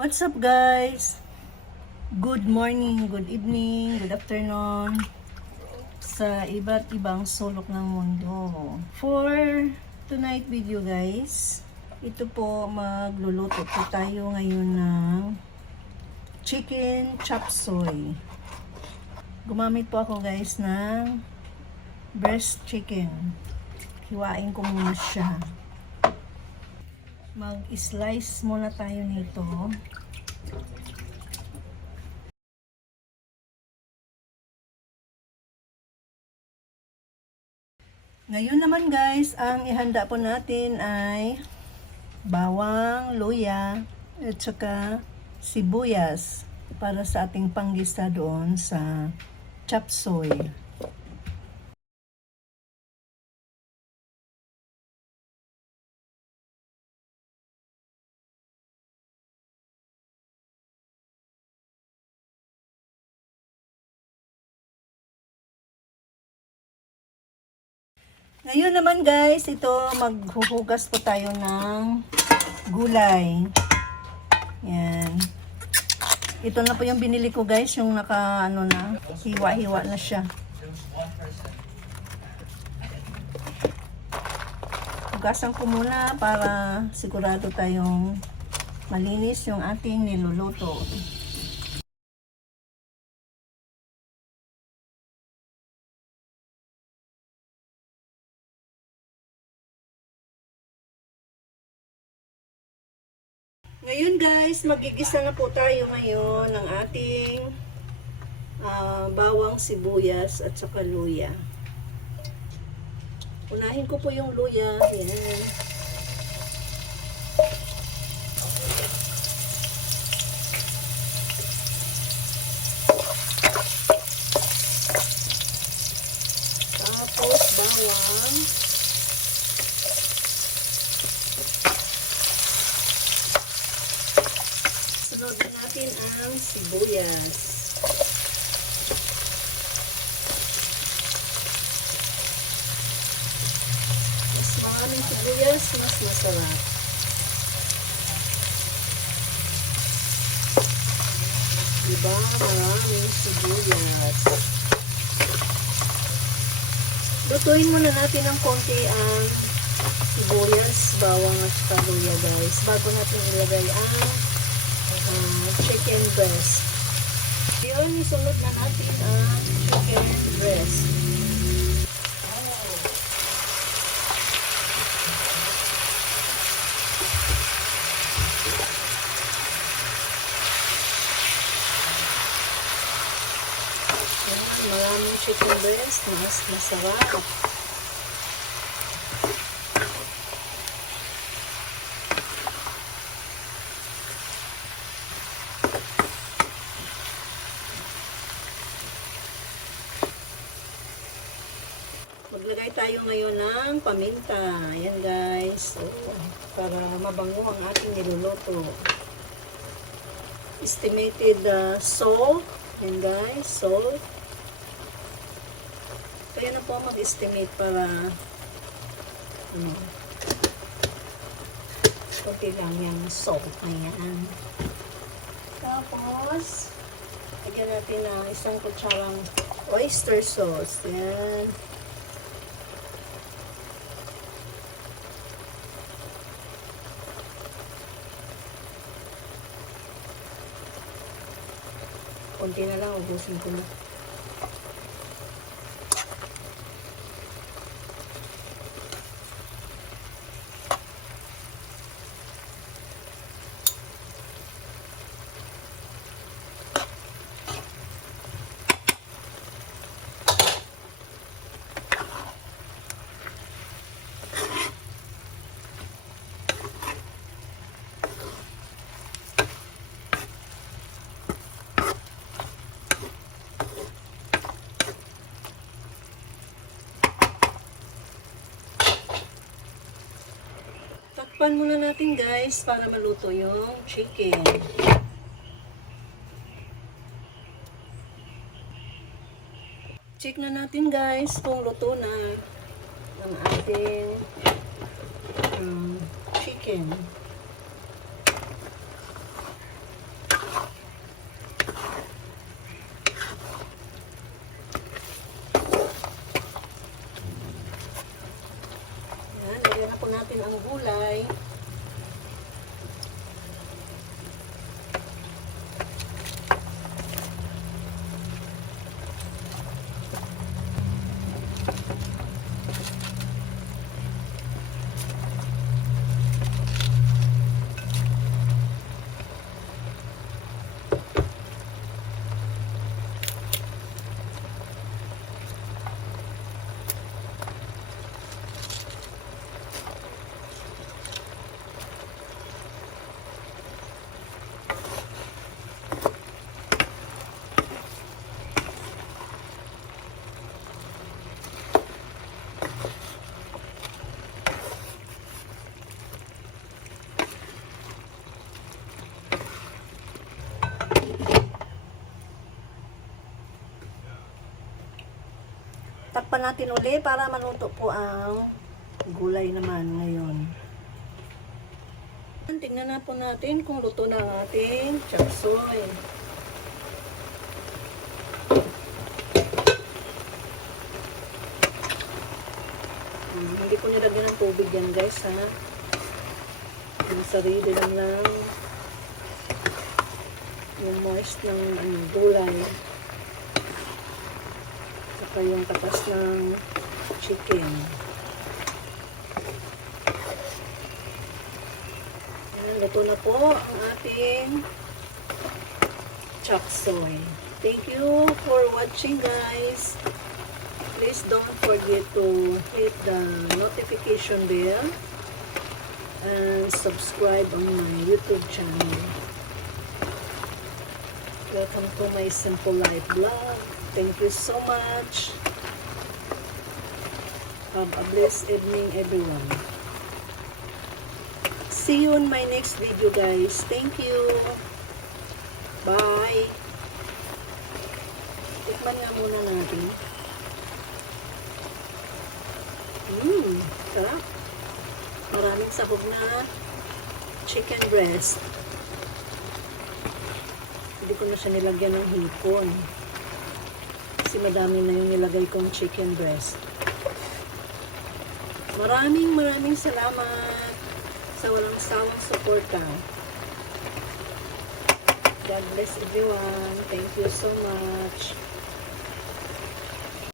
What's up guys? Good morning, good evening, good afternoon sa iba't ibang sulok ng mundo. For tonight video guys, ito po magluluto po tayo ngayon ng chicken chop suey. Gumamit po ako guys ng breast chicken. Hiwain ko muna siya. Mag-slice muna tayo nito. Ngayon naman guys, ang ihanda po natin ay bawang, luya, at saka sibuyas para sa ating panggisa doon sa chop suey. Ngayon naman guys, ito maghuhugas po tayo ng gulay. Yan. Ito na po yung binili ko guys, yung naka ano na, hiwa-hiwa na siya. Hugasan ko muna para sigurado tayong malinis yung ating niluluto. Ngayon guys, magigisa na po tayo ngayon ng ating bawang, sibuyas at saka luya. Unahin ko po yung luya. Ayan. Tapos bawang. Sunod natin ang sibuyas. Mas maraming sibuyas, mas masarap. Diba? Maraming sibuyas. Lutuin muna natin ng konti ang sibuyas, bawang at saka luya guys. Bago natin ilagay ang chicken breast. Ngayon, isunod na natin ang chicken breast. Maraming chicken breast, mas masarap. Maglagay tayo ngayon ng paminta. Ayan guys. So, para mabango ang ating niluluto. Estimated salt. Ayan guys. Salt. Kaya na po mag-estimate para konti lang yung salt na yan. Tapos, lagyan natin ng isang kutsarang oyster sauce. Ayan. Konti na lang, ubusin ko na. Takpan muna natin guys para maluto yung chicken. Check na natin guys kung luto na ang ating chicken. Takpan natin uli para maluto po ang gulay naman ngayon. Tingnan na po natin kung luto na ang ating chop suey. Hindi ko nilagyan ng tubig yan guys ha. Yung sarili lang yung moist ng gulay. Saka yung tapas ng chicken. Ayan, luto na po ang ating chop suey. Thank you for watching guys. Please don't forget to hit the notification bell and subscribe on my YouTube channel. Welcome to my Simple Life vlog. Thank you so much. Have a blessed evening everyone. See you in my next video guys. Thank you. Bye. Tikman nga muna natin. Sarap. Maraming sahog na chicken breast. Hindi ko na siya nilagyan ng hipon. Kasi madami na yung nilagay kong chicken breast. Maraming salamat sa walang sawang suporta. God bless everyone. Thank you so much.